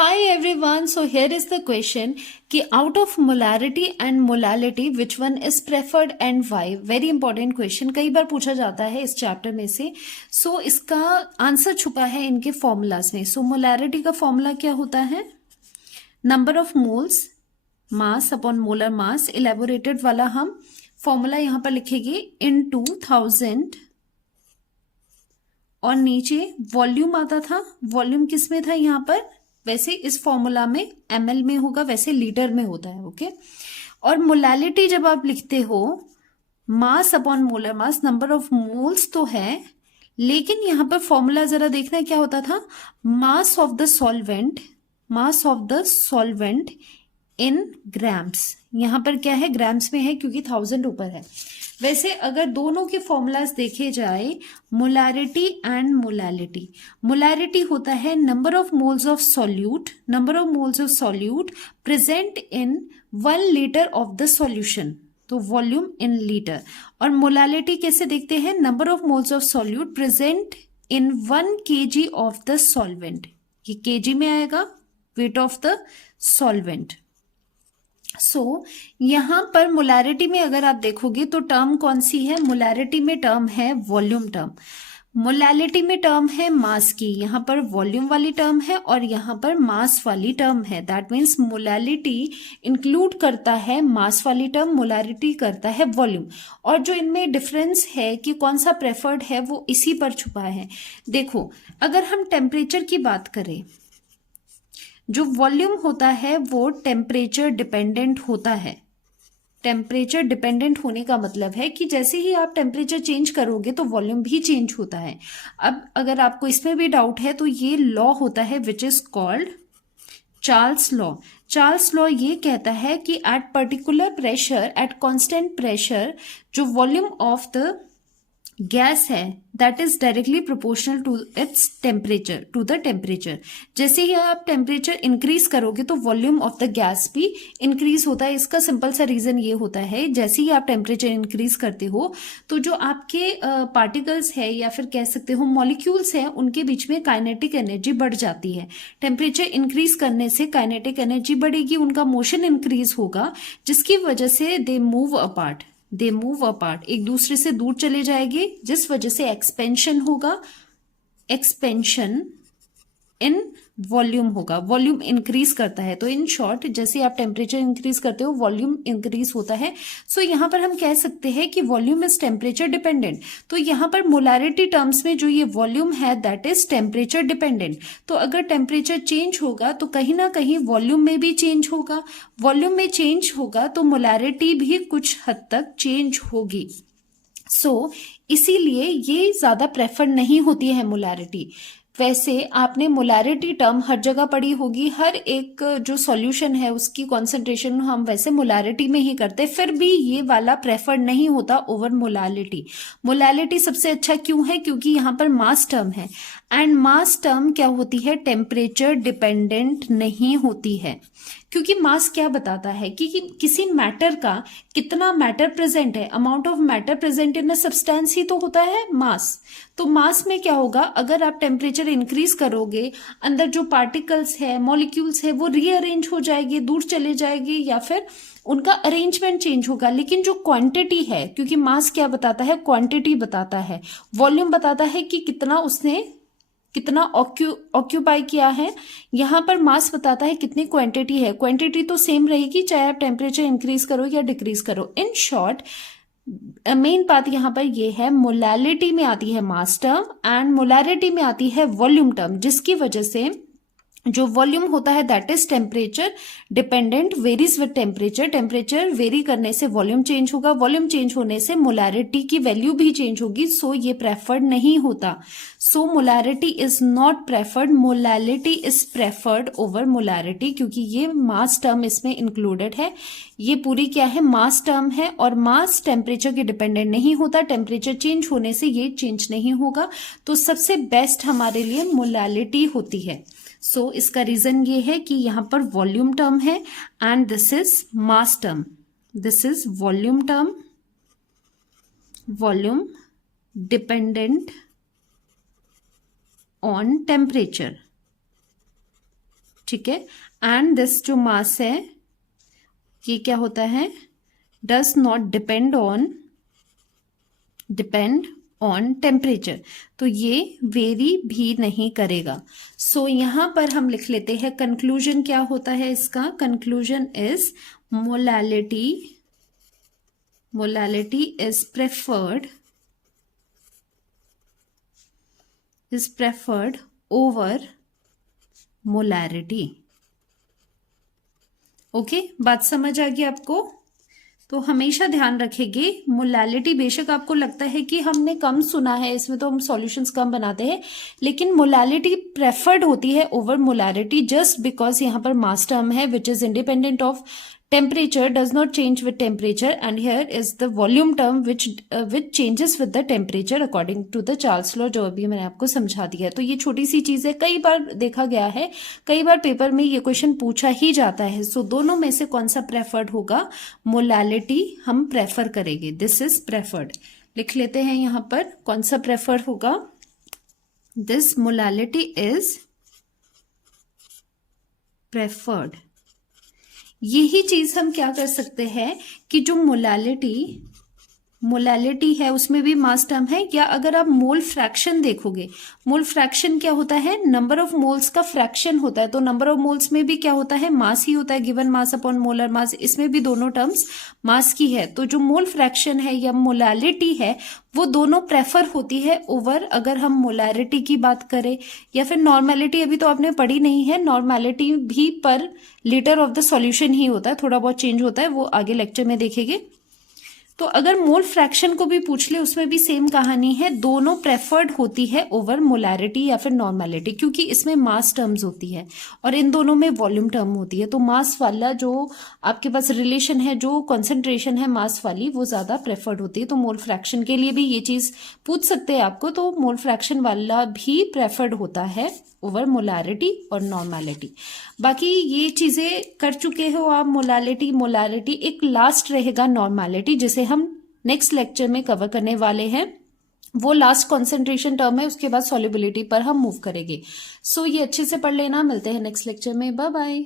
Hi everyone, so here is the question कि out of molarity and molality which one is preferred and why? Very important question, कई बार पूछा जाता है इस chapter में से. So इसका आंसर छुपा है इनके फॉर्मूलाज में. So molarity का फॉर्मूला क्या होता है? Number of moles mass upon molar mass. Elaborated वाला हम फॉर्मूला यहां पर लिखेंगे इन 2000 और नीचे वॉल्यूम आता था. वॉल्यूम किस में था यहां पर? वैसे इस फॉर्मूला में ml में होगा, वैसे लीटर में होता है. ओके. और मोलालिटी जब आप लिखते हो mass upon molar mass, number of moles तो है, लेकिन यहां पर फॉर्मूला जरा देखना क्या होता था. Mass of the solvent in grams. यहां पर क्या है? ग्राम्स में है क्योंकि 1000 ऊपर है. वैसे अगर दोनों के फॉर्मूलाज देखे जाए, मोलारिटी एंड मोलालिटी, मोलारिटी होता है number of moles of solute present in 1 litre of the solution, तो वॉल्यूम इन लीटर. और मोलालिटी कैसे देखते हैं? Number of moles of solute present in 1 kg of the solvent. ये केजी में आएगा, वेट ऑफ द सॉल्वेंट. सो यहां पर मोलारिटी में अगर आप देखोगे तो टर्म कौन सी है? मोलारिटी में टर्म है वॉल्यूम टर्म, मोलालिटी में टर्म है मास की. यहां पर वॉल्यूम वाली टर्म है और यहां पर मास वाली टर्म है. दैट मीन्स मोलालिटी इंक्लूड करता है मास वाली टर्म, मोलारिटी करता है वॉल्यूम. और जो इनमें डिफरेंस है कि कौन सा प्रेफर्ड है वो इसी पर छुपा है. देखो, अगर हम टेम्परेचर की बात करें, जो वॉल्यूम होता है वो टेम्परेचर डिपेंडेंट होता है. टेम्परेचर डिपेंडेंट होने का मतलब है कि जैसे ही आप टेम्परेचर चेंज करोगे तो वॉल्यूम भी चेंज होता है. अब अगर आपको इसमें भी डाउट है तो ये लॉ होता है which is called Charles law. Charles law ये कहता है कि at particular pressure, at constant pressure, जो वॉल्यूम ऑफ द गैस है that is directly proportional to its temperature, to the temperature. जैसे ही आप टेम्परेचर इंक्रीज करोगे तो वॉल्यूम ऑफ द गैस भी इंक्रीज होता है. इसका सिंपल सा रीजन ये होता है, जैसे ही आप टेम्परेचर इंक्रीज करते हो तो जो आपके पार्टिकल्स है या फिर कह सकते हो मॉलिक्यूल्स है, उनके बीच में काइनेटिक एनर्जी बढ़ जाती है. टेम्परेचर इंक्रीज करने से काइनेटिक एनर्जी बढ़ेगी, उनका मोशन इंक्रीज होगा, जिसकी वजह से दे मूव अपार्ट, एक दूसरे से दूर चले जाएंगे, जिस वजह से एक्सपेंशन होगा, एक्सपेंशन इन वॉल्यूम होगा. वॉल्यूम इंक्रीज करता है. तो इन शॉर्ट, जैसे आप टेम्परेचर इंक्रीज करते हो वॉल्यूम इंक्रीज होता है. सो यहां पर हम कह सकते हैं कि वॉल्यूम इज टेम्परेचर डिपेंडेंट. तो यहां पर मोलारिटी टर्म्स में जो ये वॉल्यूम है दैट इज टेम्परेचर डिपेंडेंट. तो अगर टेम्परेचर चेंज होगा तो कहीं ना कहीं वॉल्यूम में भी चेंज होगा. वॉल्यूम में चेंज होगा तो मोलारिटी भी कुछ हद तक चेंज होगी. सो इसीलिए ये ज्यादा प्रेफर नहीं होती है मोलारिटी. वैसे आपने मोलारिटी टर्म हर जगह पढ़ी होगी, हर एक जो सॉल्यूशन है उसकी कॉन्सेंट्रेशन हम वैसे मोलारिटी में ही करते, फिर भी ये वाला प्रेफर नहीं होता ओवर मोलालिटी. मोलालिटी सबसे अच्छा क्यों है? क्योंकि यहाँ पर मास टर्म है, एंड मास टर्म क्या होती है? टेम्परेचर डिपेंडेंट नहीं होती है. क्योंकि मास क्या बताता है कि किसी मैटर का कितना मैटर प्रेजेंट है, amount of matter present in a substance ही तो होता है मास. तो मास में क्या होगा? अगर आप टेम्परेचर इंक्रीज करोगे, अंदर जो पार्टिकल्स है, मॉलिक्यूल्स है, वो रीअरेंज हो जाएंगे, दूर चले जाएंगे, या फिर उनका अरेंजमेंट चेंज होगा. लेकिन जो क्वांटिटी है, क्योंकि मास क्या बताता है? क्वांटिटी बताता है. वॉल्यूम बताता है कि कितना ऑक्यूपाई किया है. यहां पर मास बताता है कितनी क्वांटिटी है. क्वांटिटी तो सेम रहेगी चाहे आप टेम्परेचर इंक्रीज करो या डिक्रीज करो. इन शॉर्ट, मेन बात यहां पर ये है, मोलालिटी में आती है मास टर्म एंड मोलारिटी में आती है वॉल्यूम टर्म, जिसकी वजह से जो वॉल्यूम होता है that is temperature dependent, varies with temperature. Temperature vary करने से वॉल्यूम चेंज होगा, वॉल्यूम चेंज होने से मोलारिटी की वैल्यू भी चेंज होगी. सो ये प्रेफर्ड नहीं होता. So molarity is not preferred, molality is preferred over molarity, क्योंकि ये मास टर्म इसमें इंक्लूडेड है. ये पूरी क्या है? मास टर्म है, और मास टेम्परेचर के डिपेंडेंट नहीं होता. टेम्परेचर चेंज होने से ये चेंज नहीं होगा. तो सबसे बेस्ट हमारे लिए मोलालिटी होती है. सो इसका रीजन ये है कि यहां पर वॉल्यूम टर्म है and this is mass term. This is volume term, volume dependent on temperature. ठीक है, एंड दिस जो मास है ये क्या होता है, does not depend on temperature, तो ये वेरी भी नहीं करेगा। सो यहां पर हम लिख लेते हैं कंक्लूजन क्या होता है इसका, conclusion is molality is preferred over molarity. Okay, बात समझ आ गई आपको? तो हमेशा ध्यान रखेंगे मोलैलिटी, बेशक आपको लगता है कि हमने कम सुना है, इसमें तो हम सॉल्यूशंस कम बनाते हैं, लेकिन मोलैलिटी प्रेफर्ड होती है ओवर मोलैरिटी जस्ट बिकॉज यहाँ पर मास टर्म है which is independent of temperature, does not change with temperature, and here is the volume term which changes with the temperature according to the Charles law, जो अभी मैंने आपको समझा दिया है। तो ये छोटी सी चीज है, कई बार देखा गया है, कई बार पेपर में ये क्वेश्चन पूछा ही जाता है। सो दोनों में से कौन सा प्रेफर्ड होगा, मोलैलिटी हम प्रेफर करेंगे, दिस इज प्रेफर्ड। लिख लेते हैं यहां पर कौन सा प्रेफर होगा, दिस मोलैलिटी इज प्रेफर्ड। यही चीज हम क्या कर सकते हैं कि जो मोलैलिटी है उसमें भी मास टर्म है, या अगर आप मोल फ्रैक्शन देखोगे, मोल फ्रैक्शन क्या होता है, नंबर ऑफ मोल्स का फ्रैक्शन होता है, तो नंबर ऑफ मोल्स में भी क्या होता है, मास ही होता है, given mass upon molar mass, इसमें भी दोनों टर्म्स मास की है। तो जो मोल फ्रैक्शन है या मोलैलिटी है वो दोनों प्रेफर होती है ओवर, अगर हम मोलैरिटी की बात करें या फिर नॉर्मेलिटी, अभी तो आपने पढ़ी नहीं है, नॉर्मेलिटी भी पर लीटर ऑफ द सॉल्यूशन ही होता है, थोड़ा बहुत चेंज होता है, वो आगे लेक्चर में देखेंगे। तो अगर मोल फ्रैक्शन को भी पूछ ले उसमें भी सेम कहानी है, दोनों प्रेफर्ड होती है ओवर मोलैरिटी या फिर नॉर्मेलिटी, क्योंकि इसमें मास टर्म्स होती है और इन दोनों में वॉल्यूम टर्म होती है। तो मास वाला जो आपके पास रिलेशन है, जो कॉन्सेंट्रेशन है मास वाली, वो ज्यादा प्रेफर्ड होती है। तो मोल फ्रैक्शन के लिए भी ये चीज पूछ सकते हैं आपको, तो मोल फ्रैक्शन वाला भी प्रेफर्ड होता है ओवर मोलैरिटी और नॉर्मेलिटी। बाकी ये चीजें कर चुके हो आप, मोलैरिटी, एक लास्ट रहेगा नॉर्मेलिटी, जिसे हम नेक्स्ट लेक्चर में कवर करने वाले हैं। वो लास्ट कॉन्सेंट्रेशन टर्म है, उसके बाद सॉल्युबिलिटी पर हम मूव करेंगे। सो ये अच्छे से पढ़ लेना, मिलते हैं नेक्स्ट लेक्चर में, बाय बाय।